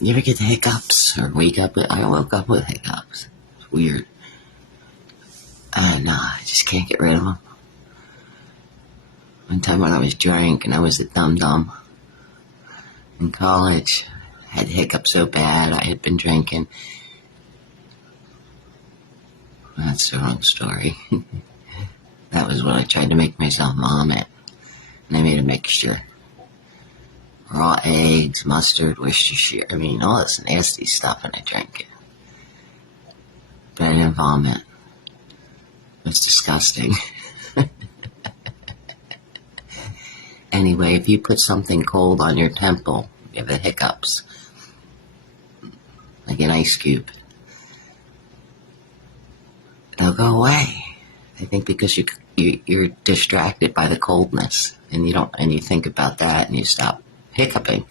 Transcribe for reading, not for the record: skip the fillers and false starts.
You ever get the hiccups or wake up with? I woke up with hiccups. It's weird. And I just can't get rid of them. One time when I was drunk and I was a dum-dum in college, I had hiccups so bad I had been drinking. That's the wrong story. That was when I tried to make myself vomit. And I made a mixture. Raw eggs, mustard, Worcestershire. I mean, all this nasty stuff, and I drank it. But I didn't vomit. It was disgusting. Anyway, if you put something cold on your temple, you have the hiccups. Like an ice cube. They'll go away. I think because you're distracted by the coldness, and you think about that, and you stop hiccuping.